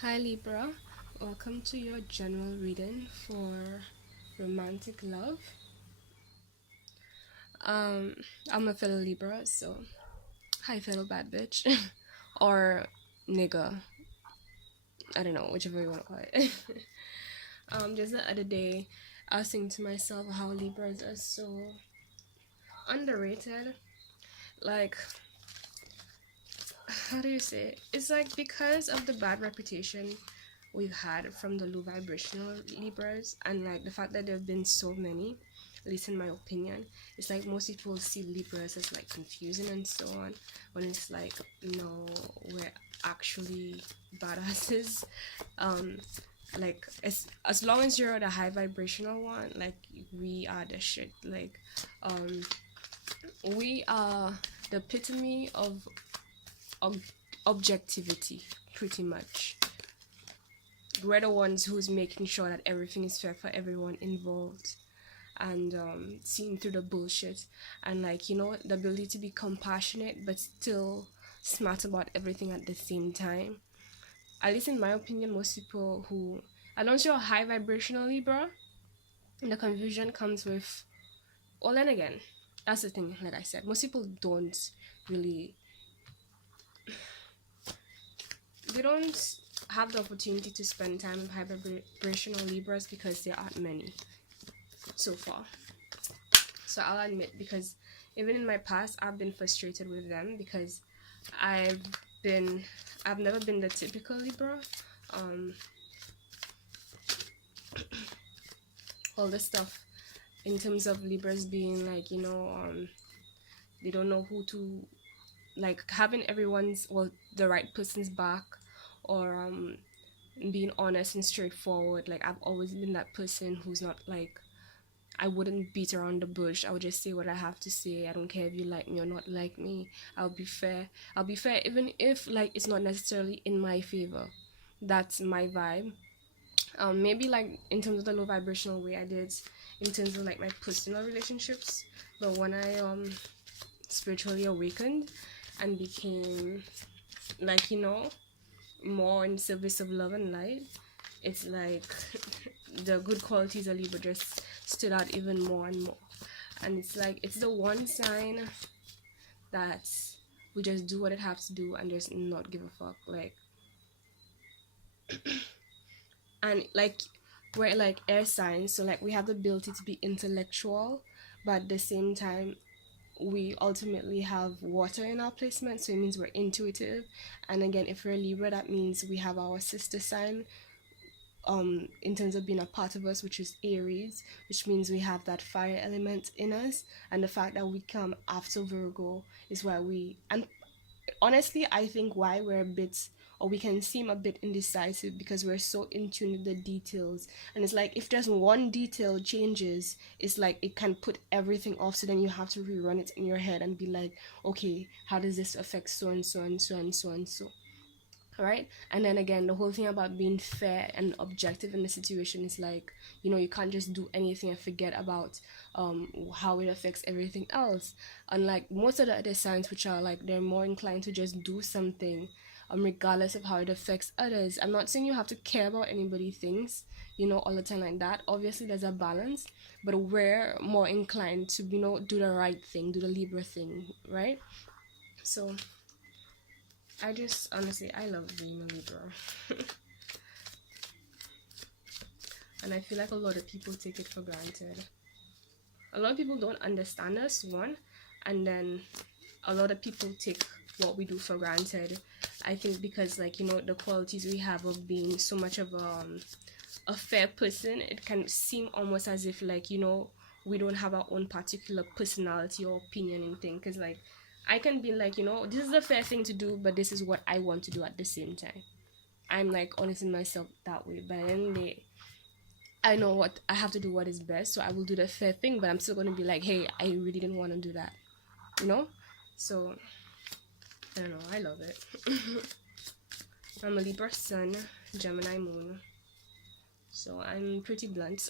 Hi Libra, welcome to your general reading for romantic love. Um, I'm a fellow Libra, so hi fellow bad bitch, or nigga. I don't know, whichever you want to call it. Just the other day, I was thinking to myself how Libras are so underrated. Like, how do you say it? It's like because of the bad reputation we've had from the low vibrational Libras, and like the fact that there have been so many, at least in my opinion, it's like most people see Libras as like confusing and so on, when it's like, no, we're actually badasses. um like as long as you're the high vibrational one, like we are the shit. Like um we are the epitome of ob- objectivity, pretty much. We're the ones who's making sure that everything is fair for everyone involved, and seeing through the bullshit, and like, the ability to be compassionate but still smart about everything at the same time. At least in my opinion, most people who, unless you're high vibrational Libra, the confusion comes with, well, then again, that's the thing. Like I said, most people don't really, they don't have the opportunity to spend time with high vibrational Libras because there aren't many so far. So I'll admit, because even in my past, I've been frustrated with them because I've been, I've never been the typical Libra. Um, all the stuff in terms of Libras being like, they don't know who to, like, having everyone's, well, the right person's back, or being honest and straightforward. Like, I've always been that person who's not like, I wouldn't beat around the bush. I would just say what I have to say. I don't care if you like me or not like me. I'll be fair. I'll be fair even if like it's not necessarily in my favor. That's my vibe. Maybe like in terms of the low vibrational way I did in terms of like my personal relationships. But when I spiritually awakened and became like, more in service of love and light, it's like the good qualities of Libra just stood out even more and more. And it's like it's the one sign that we just do what it has to do and just not give a fuck. Like, and like we're like air signs, so like we have the ability to be intellectual, but at the same time we ultimately have water in our placement, so it means we're intuitive. And again, if we're Libra, that means we have our sister sign in terms of being a part of us, which is Aries, which means we have that fire element in us. And the fact that we come after Virgo is why we, and honestly, I think why we're a bit, or we can seem a bit indecisive, because we're so in tune with the details. And it's like if just one detail changes, it's like it can put everything off, so then you have to rerun it in your head and be like, okay, how does this affect so and so and so and so and so. Right. And then again, the whole thing about being fair and objective in the situation is like, you can't just do anything and forget about how it affects everything else. Unlike most of the other signs, which are like they're more inclined to just do something regardless of how it affects others. I'm not saying you have to care about anybody things, all the time like that. Obviously there's a balance, but we're more inclined to, do the right thing, do the Libra thing, right? So I just honestly, I love being a Libra. And I feel like a lot of people take it for granted. A lot of people don't understand us, one, and then a lot of people take what we do for granted. I think because, like, the qualities we have of being so much of a fair person, it can seem almost as if, like, we don't have our own particular personality or opinion and thing. Because, like, I can be like, this is a fair thing to do, but this is what I want to do at the same time. I'm like honest in myself that way. But then I know what I have to do, what is best, so I will do the fair thing, but I'm still gonna be like, hey, I really didn't want to do that, you know? So I don't know, I love it. I'm a Libra Sun, Gemini Moon. So I'm pretty blunt.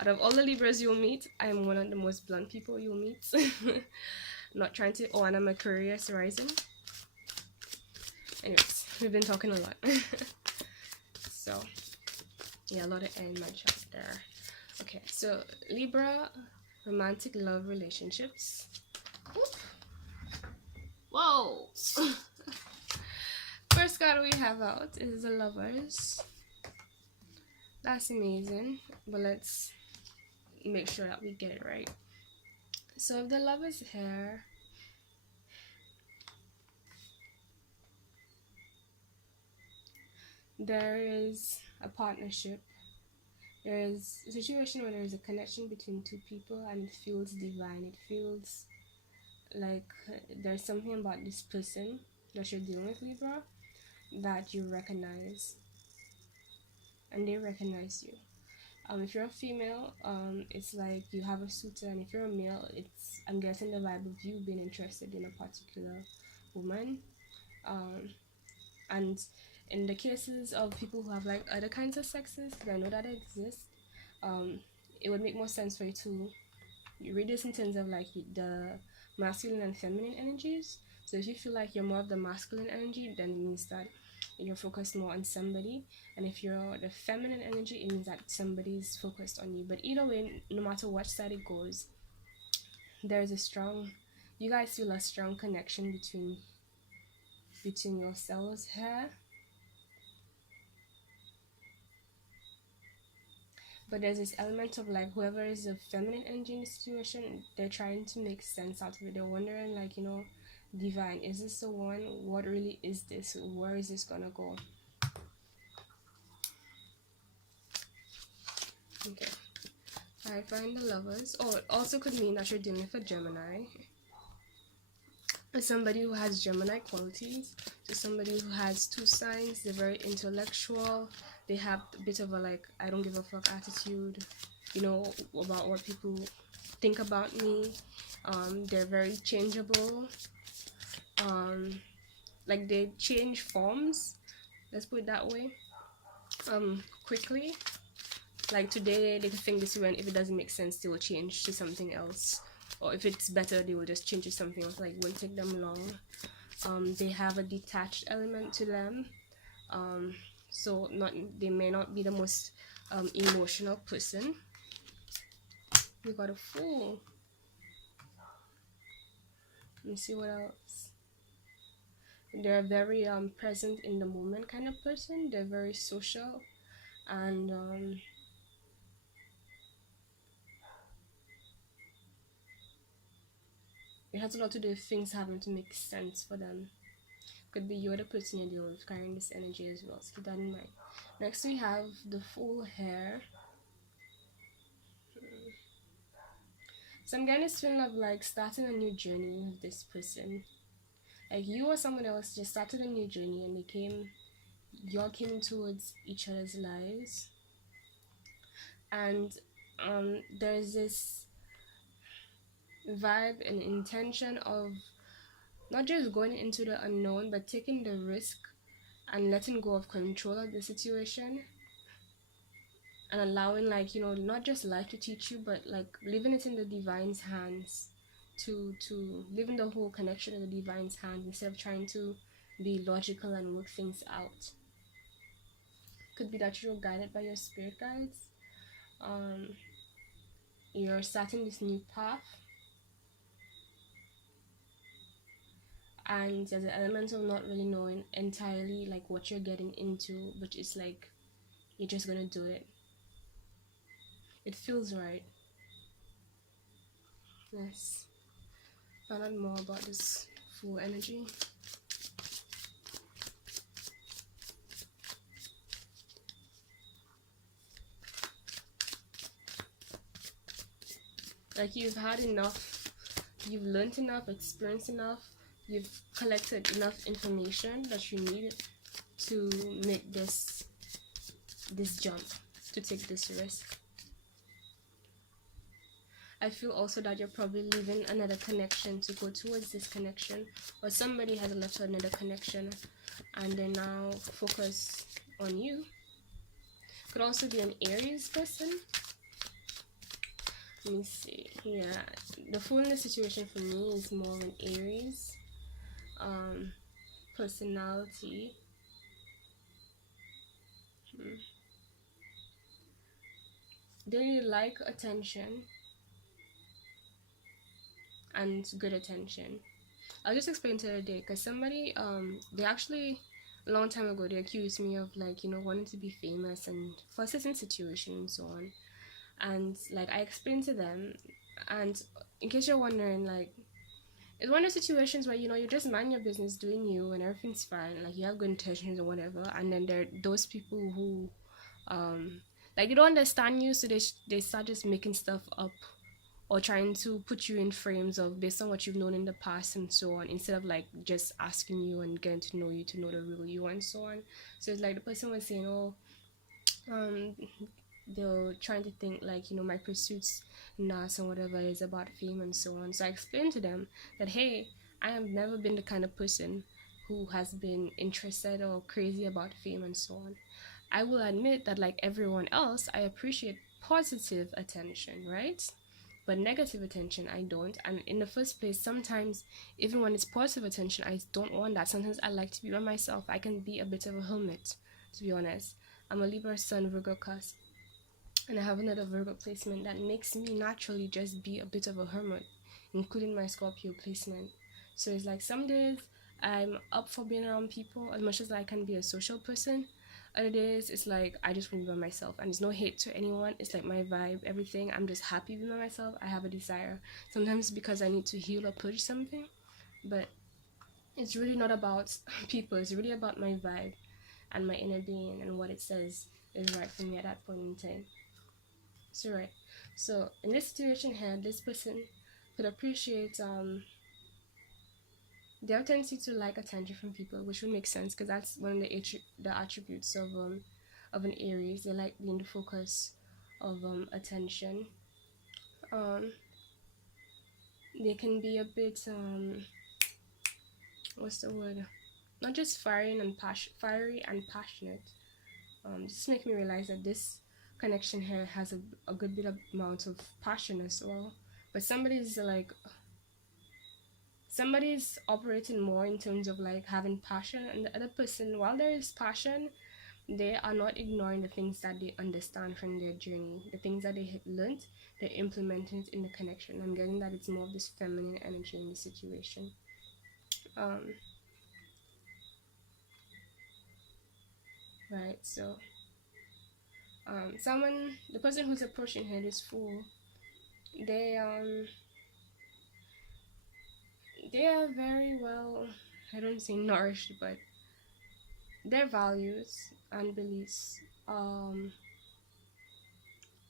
Out of all the Libras you'll meet, I'm one of the most blunt people you'll meet. Not trying to, oh, and I'm Aquarius rising. Anyways, we've been talking a lot. So yeah, a lot of air in my chart there. Okay, so Libra, romantic love relationships. Oop. Whoa. First card we have out is the Lovers. That's amazing, but let's make sure that we get it right. So if the Lovers here, there is a partnership. There is a situation where there is a connection between two people and it feels divine. It feels like there's something about this person that you're dealing with, Libra, that you recognize, and they recognize you. If you're a female, it's like you have a suitor, and if you're a male, it's, I'm getting the vibe of you being interested in a particular woman. And in the cases of people who have like other kinds of sexes, because I know that they exist, it would make more sense for you to read this in terms of like the masculine and feminine energies. So if you feel like you're more of the masculine energy, then it means that you're focused more on somebody, and if you're the feminine energy, it means that somebody's focused on you. But either way, no matter what side it goes, there's a strong, you guys feel a strong connection between yourselves here. But there's this element of like whoever is the feminine energy in the situation, they're trying to make sense out of it. They're wondering like, you know, divine, is this the one? What really is this? Where is this gonna go? Okay, I find the Lovers. Oh, it also could mean that you're dealing with a Gemini, somebody who has Gemini qualities. So somebody who has two signs. They're very intellectual. They have a bit of a like I don't give a fuck attitude, you know, about what people think about me. They're very changeable. Like they change forms, let's put it that way, quickly. Like today they could think this way, and if it doesn't make sense they will change to something else, or if it's better they will just change to something else. Like it won't take them long. They have a detached element to them. So not, they may not be the most emotional person. We got a Fool. Let me see what else. They're very present in the moment kind of person. They're very social, and it has a lot to do with things having to make sense for them. Could be you're the person you're dealing with carrying this energy as well, so keep that in mind. Next we have the Fool here. So I'm getting this feeling of like starting a new journey with this person. Like you or someone else just started a new journey, and y'all came towards each other's lives, and there's this vibe and intention of not just going into the unknown, but taking the risk and letting go of control of the situation, and allowing, like, you know, not just life to teach you, but like leaving it in the divine's hands, to leaving the whole connection in the divine's hands instead of trying to be logical and work things out. Could be that you're guided by your spirit guides. You're starting this new path, and there's an element of not really knowing entirely like what you're getting into, but it's like you're just gonna do it. It feels right. Let's find out more about this Fool energy. Like you've had enough, you've learned enough, experienced enough, you've collected enough information that you need to make this jump, to take this risk. I feel also that you're probably leaving another connection to go towards this connection, or somebody has left another connection and they now focus on you. Could also be an Aries person. Let me see. Yeah, the Fool in the situation for me is more of an Aries personality. they like attention and good attention. I'll just explain to the day because somebody they actually a long time ago they accused me of like wanting to be famous and for a certain situation and so on. And like I explained to them, and in case you're wondering, like it's one of those situations where you just mind your business doing you and everything's fine, like you have good intentions or whatever, and then there are those people who like they don't understand you, so they start just making stuff up or trying to put you in frames of based on what you've known in the past and so on, instead of like just asking you and getting to know you to know the real you and so on. So it's like the person was saying, oh, um they're trying to think like my pursuits nas and whatever is about fame and so on. So I explained to them that hey, I have never been the kind of person who has been interested or crazy about fame and so on. I will admit that like everyone else I appreciate positive attention, right? But negative attention I don't. And in the first place, sometimes even when it's positive attention I don't want that. Sometimes I like to be by myself. I can be a bit of a hermit, to be honest. I'm a Libra Sun Virgo cusp, and I have another Virgo placement that makes me naturally just be a bit of a hermit, including my Scorpio placement. So it's like some days I'm up for being around people as much as I can be a social person. Other days it's like I just want to be by myself, and it's no hate to anyone. It's like my vibe, everything. I'm just happy being by myself. I have a desire. Sometimes because I need to heal or purge something, but it's really not about people. It's really about my vibe and my inner being and what it says is right for me at that point in time. So right. So in this situation here, this person could appreciate their tendency to like attention from people, which would make sense because that's one of the attributes of an Aries. They like being the focus of attention. Um, they can be a bit what's the word? Not just fiery and passionate. Just make me realize that this connection here has a good bit of amount of passion as well. But somebody's operating more in terms of like having passion, and the other person, while there is passion, they are not ignoring the things that they understand from their journey, the things that they have learned. They're implementing it in the connection. I'm getting that it's more of this feminine energy in the situation. um right. So someone the person who's approaching her, this fool, they they are very well, I don't say nourished, but their values and beliefs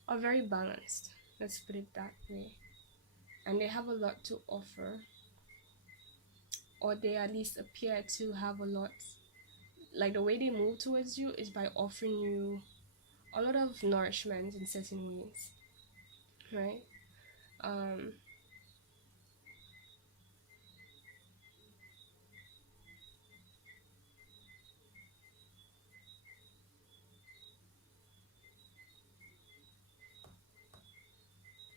are very balanced. Let's put it that way. And they have a lot to offer, or they at least appear to have a lot. Like the way they move towards you is by offering you a lot of nourishment in certain ways, right? Um,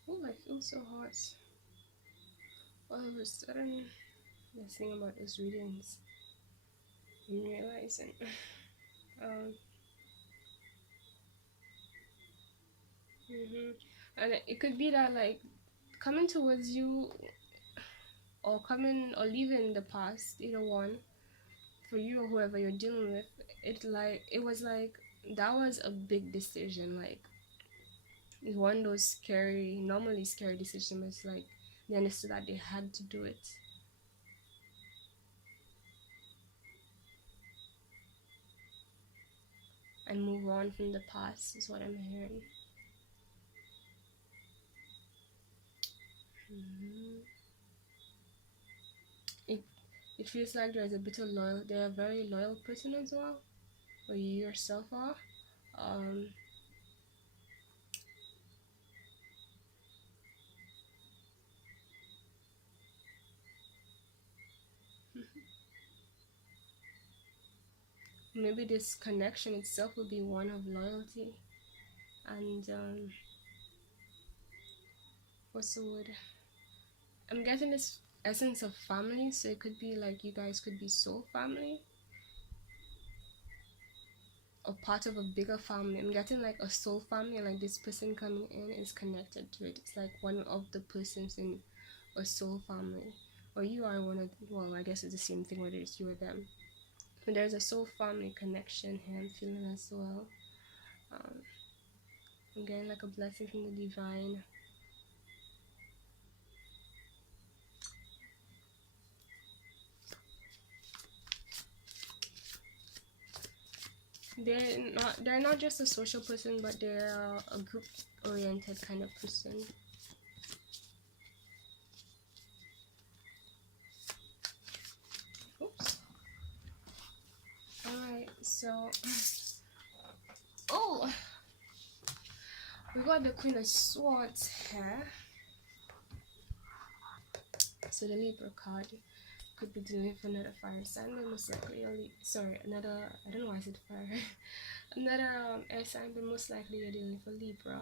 oh, I feel so hot. All of a sudden, listening about those readings and realizing, um, and it could be that like coming towards you or coming or leaving the past, either one, for you or whoever you're dealing with, it was like that was a big decision. Like it's one of those normally scary decisions. It's like they understood that they had to do it and move on from the past. Is what I'm hearing. hmm It it feels like there's a bit of loyal. They're a very loyal person as well, or you yourself are. Um, maybe this connection itself will be one of loyalty and what's the word? I'm getting this essence of family, so it could be like you guys could be soul family, a part of a bigger family. I'm getting like a soul family, like this person coming in is connected to it. It's like one of the persons in a soul family, or you are one of, well, I guess it's the same thing whether it's you or them, but there's a soul family connection here I'm feeling as well. I'm getting like a blessing from the divine. They're not just a social person, but they're a group oriented kind of person. Oops. Alright, so oh, we got the Queen of Swords here. So the Libra card could be dealing with another fire sign, but most likely another, I don't know why I said fire. Another air sign, but most likely you're dealing with a Libra.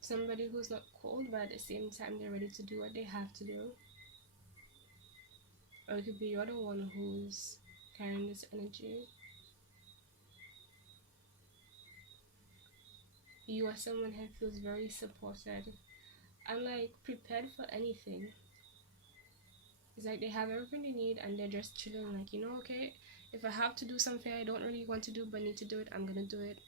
Somebody who's not cold, but at the same time they're ready to do what they have to do. Or it could be you're the one who's carrying this energy. You are someone who feels very supported and like prepared for anything. It's like they have everything they need and they're just chilling, like, okay, if I have to do something I don't really want to do but need to do it, I'm gonna do it.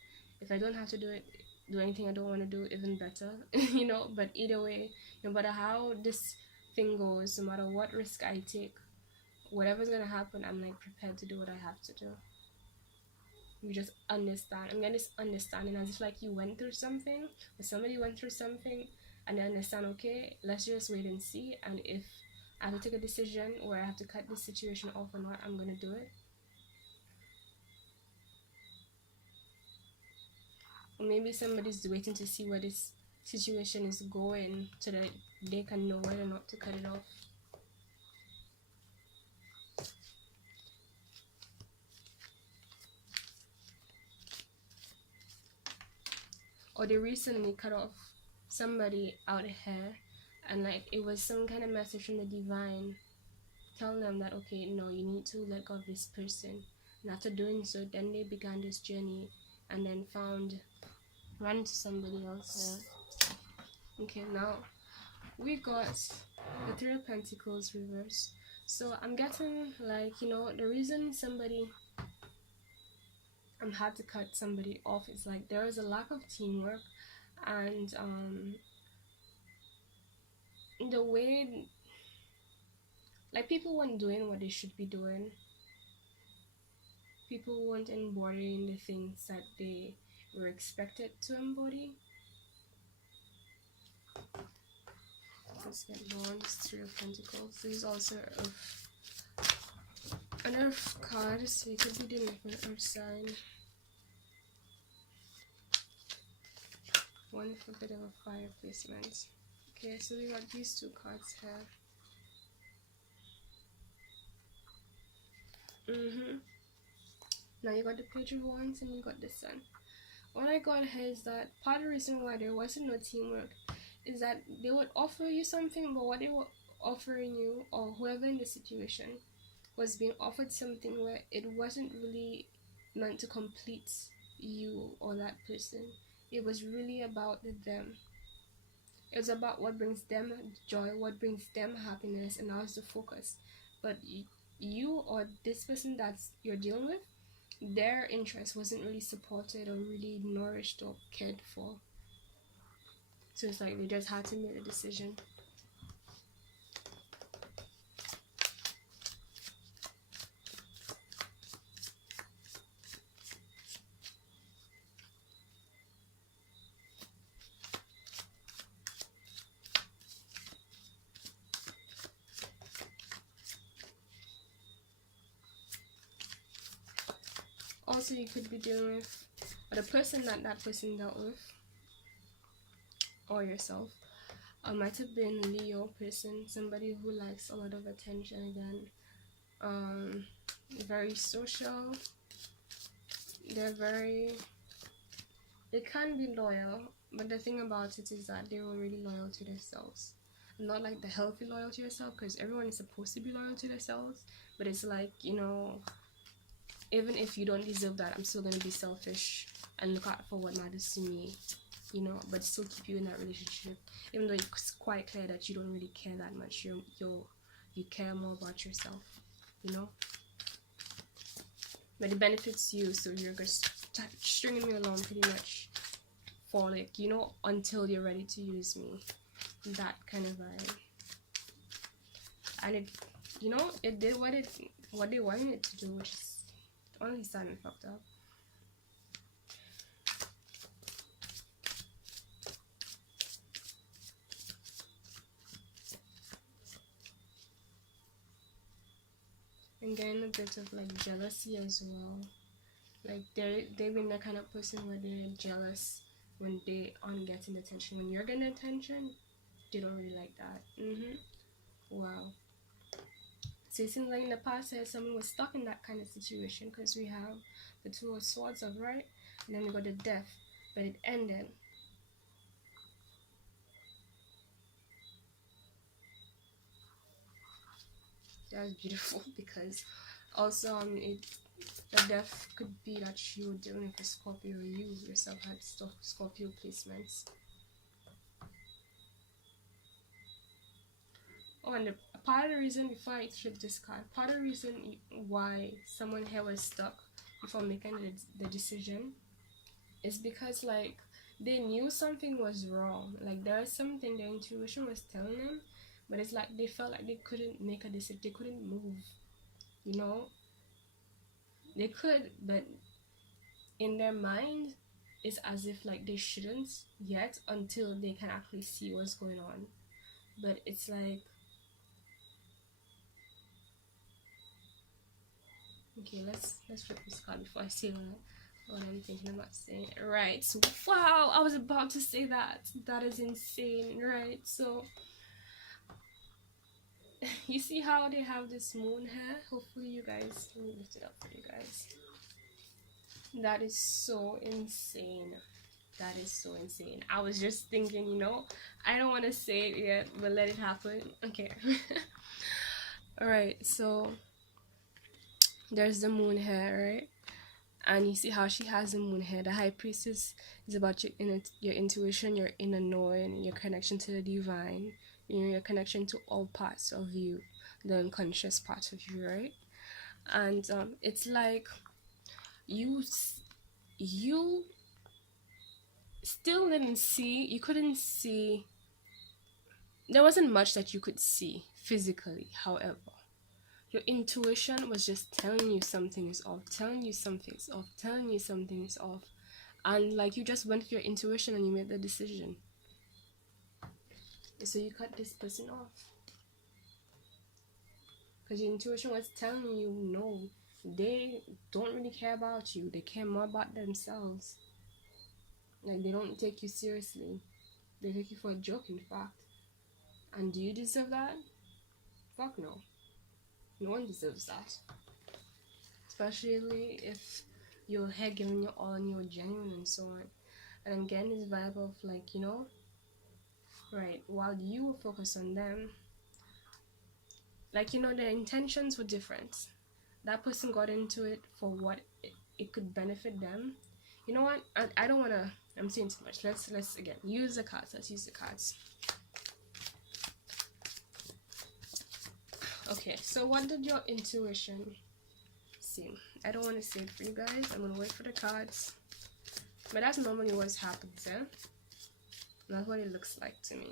If I don't have to do it, do anything I don't want to do, even better. But either way, no matter how this thing goes, no matter what risk I take, whatever's gonna happen, I'm like prepared to do what I have to do. You just understand. I'm getting this understanding as if like you went through something, or somebody went through something, and they understand, okay, let's just wait and see, and if I have to take a decision where I have to cut this situation off or not, I'm gonna do it. Or maybe somebody's waiting to see where this situation is going so that they can know whether or not to cut it off. Or they recently cut off somebody out here, and like it was some kind of message from the divine telling them that, okay, no, you need to let go of this person. And after doing so, then they began this journey and then ran into somebody else. Okay, now we got the Three of Pentacles reverse. So I'm getting like, the reason somebody had to cut somebody off is like there is a lack of teamwork, and the way like people weren't doing what they should be doing. People weren't embodying the things that they were expected to embody. Let's get more on this Three of Pentacles. This is also an Earth card, so you could be dealing with an Earth sign. One for a bit of a fire placement. Okay, so we got these two cards here. Now you got the Page of Wands and you got the Sun. What I got here is that part of the reason why there wasn't no teamwork is that they would offer you something, but what they were offering you, or whoever in the situation, was being offered something where it wasn't really meant to complete you or that person. It was really about them. It was about what brings them joy, what brings them happiness, and that was the focus. But you or this person that you're dealing with, their interest wasn't really supported or really nourished or cared for. So it's like they just had to make a decision. Also, you could be dealing with, or the person that person dealt with, or yourself, might have been Leo person, somebody who likes a lot of attention again. Very social. They can be loyal, but the thing about it is that they were really loyal to themselves. not like the healthy loyal to yourself, because everyone is supposed to be loyal to themselves, but it's like, you know, even if you don't deserve that, I'm still gonna be selfish and look out for what matters to me, you know, but still keep you in that relationship, even though it's quite clear that you don't really care that much. You care more about yourself, you know, but it benefits you, so you're just stringing me along pretty much for, like, you know, until you're ready to use me, that kind of vibe. And it, you know, it did what they wanted it to do, which is honestly sad and fucked up. And getting a bit of like jealousy as well. Like they've been the kind of person where they're jealous when they aren't getting attention. When you're getting attention, they don't really like that. Wow. So it seems like in the past someone was stuck in that kind of situation, because we have the Two of Swords of right, and then we got the Death, but it ended. That's beautiful because also the Death could be that you were dealing with a Scorpio, or you yourself had Scorpio placements. Oh, and part of the reason, before I flip this card, part of the reason why someone here was stuck before making the decision is because, like, they knew something was wrong. Like, there was something their intuition was telling them, but it's like they felt like they couldn't make a decision, they couldn't move, you know? They could, but in their mind, it's as if like they shouldn't yet until they can actually see what's going on. But it's like, okay, let's flip this card before I say what I'm thinking about saying. Right, so wow, I was about to say that. That is insane, right? So you see how they have this moon here? Hopefully you guys, let me lift it up for you guys. That is so insane. That is so insane. I was just thinking, you know, I don't want to say it yet, but let it happen. Okay. Alright, so there's the moon here, right? And you see how she has the moon here. The High Priestess is about your intuition, your inner knowing, your connection to the divine, you know, your connection to all parts of you, the unconscious part of you, right? And it's like you still didn't see, you couldn't see, there wasn't much that you could see physically. However, your intuition was just telling you something is off, telling you something's off, telling you something's off, and like you just went with your intuition and you made the decision. So you cut this person off because your intuition was telling you no, they don't really care about you, they care more about themselves. Like, they don't take you seriously, they take you for a joke, in fact. And do you deserve that? Fuck no. No one deserves that. Especially if you're here giving your all and you're genuine and so on. And I'm getting this vibe of like, you know, right, while you were focused on them, like, you know, their intentions were different. That person got into it for what it could benefit them. You know what? I don't want to, I'm saying too much. Let's again, use the cards. Let's use the cards. Okay, so what did your intuition see? I don't want to say it for you guys. I'm going to wait for the cards. But that's normally what happens, eh? That's what it looks like to me.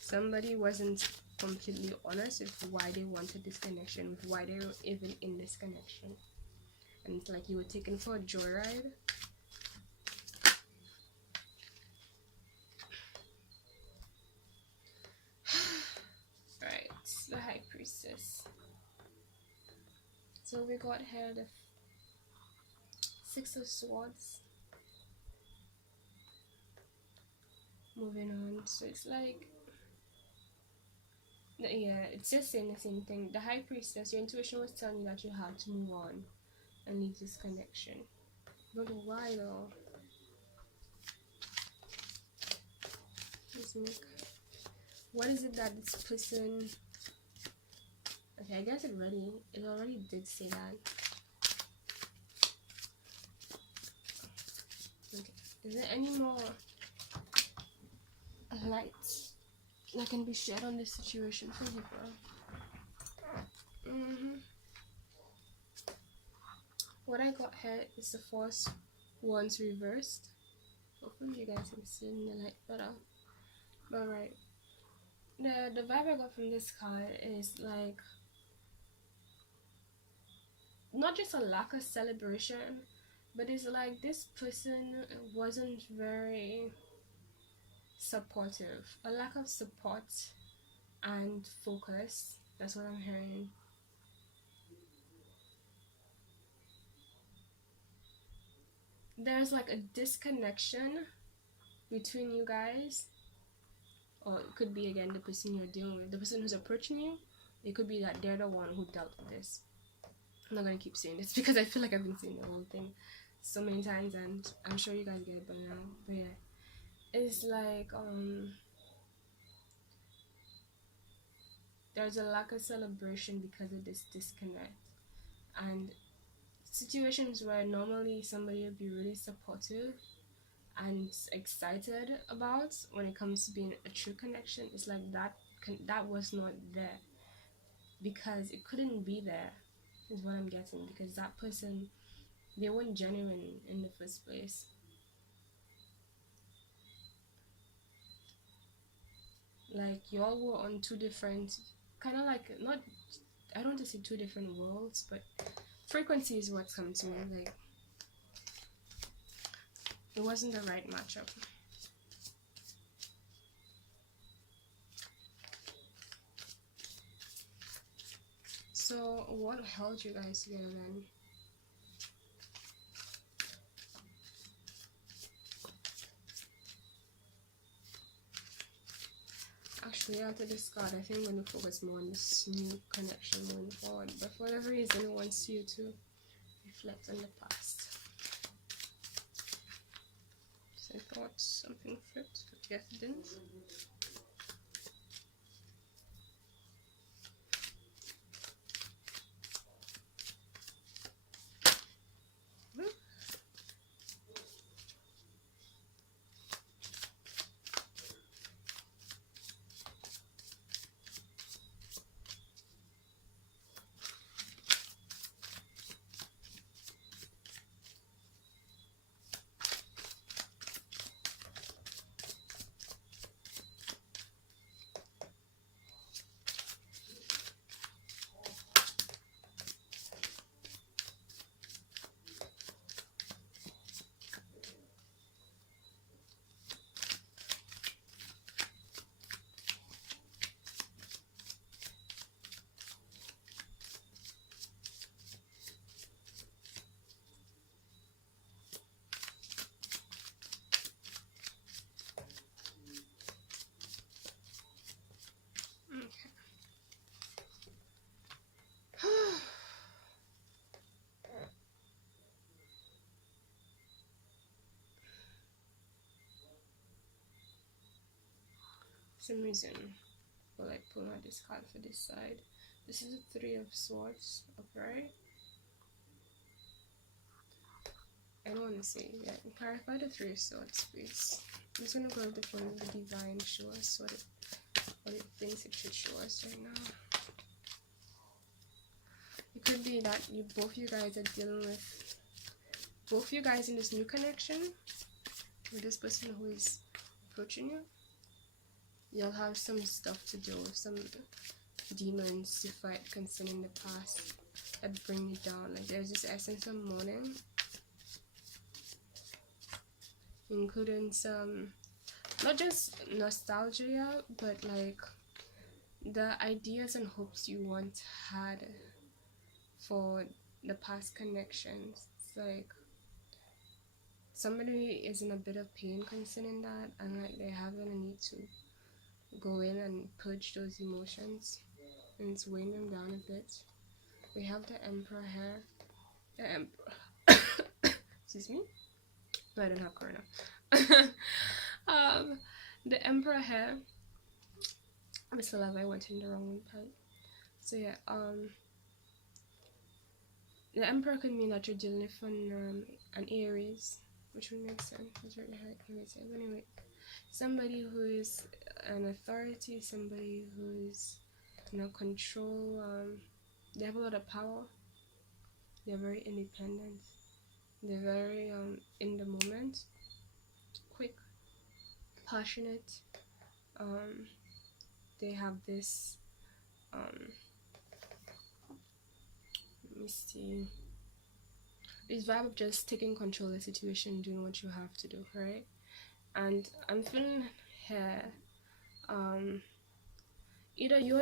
Somebody wasn't completely honest with why they wanted this connection, with why they were even in this connection. And it's like you were taken for a joyride. Right, the High Priestess. So we got here the Six of Swords. Moving on, so it's like, yeah, it's just saying the same thing. The High Priestess, your intuition was telling you that you had to move on and leave this connection. But why though? Let's make. What is it that this person? Okay, I guess it already did say that. Okay. Is there any more light that can be shed on this situation for you, bro? What I got here is the Force Wands reversed. Hopefully you guys can see in the light better. But right, the vibe I got from this card is like not just a lack of celebration, but it's like this person wasn't very supportive. A lack of support and focus. That's what I'm hearing. There's like a disconnection between you guys, or it could be again the person you're dealing with, the person who's approaching you. It could be that they're the one who dealt with this. I'm not gonna keep saying this because I feel like I've been saying the whole thing so many times, and I'm sure you guys get it by now. But yeah, it's like there's a lack of celebration because of this disconnect, and situations where normally somebody would be really supportive and excited about when it comes to being a true connection, it's like that was not there because it couldn't be there, is what I'm getting, because that person, they weren't genuine in the first place. Like y'all were on two different kind of like, not, I don't want to say two different worlds, but frequency is what's coming to me. Like it wasn't the right matchup. So what held you guys together then? Actually, after this card, I think I'm going to focus more on this new connection moving forward. But for whatever reason, it wants you to reflect on the past. So I thought something flipped, but yes, it didn't. Some reason for like pulling out this card for this side. This is a Three of Swords upright. I don't want to say that. Clarify the Three of Swords, please. I'm just gonna go with the point of the divine show us what it thinks it should show us right now. It could be that both you guys are dealing with, both you guys in this new connection with this person who is approaching you. You'll have some stuff to deal with, some demons to fight concerning the past that bring you down. Like there's this essence of mourning, including some, not just nostalgia, but like the ideas and hopes you once had for the past connections. It's like somebody is in a bit of pain concerning that, and like they have a need to go in and purge those emotions, and it's weighing them down a bit. We have the Emperor here. The Emperor. Excuse me. No, I don't have corona. The Emperor here. I'm still alive. I went in the wrong part. So yeah, the Emperor could mean that you're dealing with an Aries, which would make sense. That's right, Aries. Anyway, somebody who is an authority, somebody who is control. They have a lot of power. They're very independent. They're very in the moment, quick, passionate. Um, they have this let me see, this vibe of just taking control of the situation, doing what you have to do, right? And I'm feeling here, either you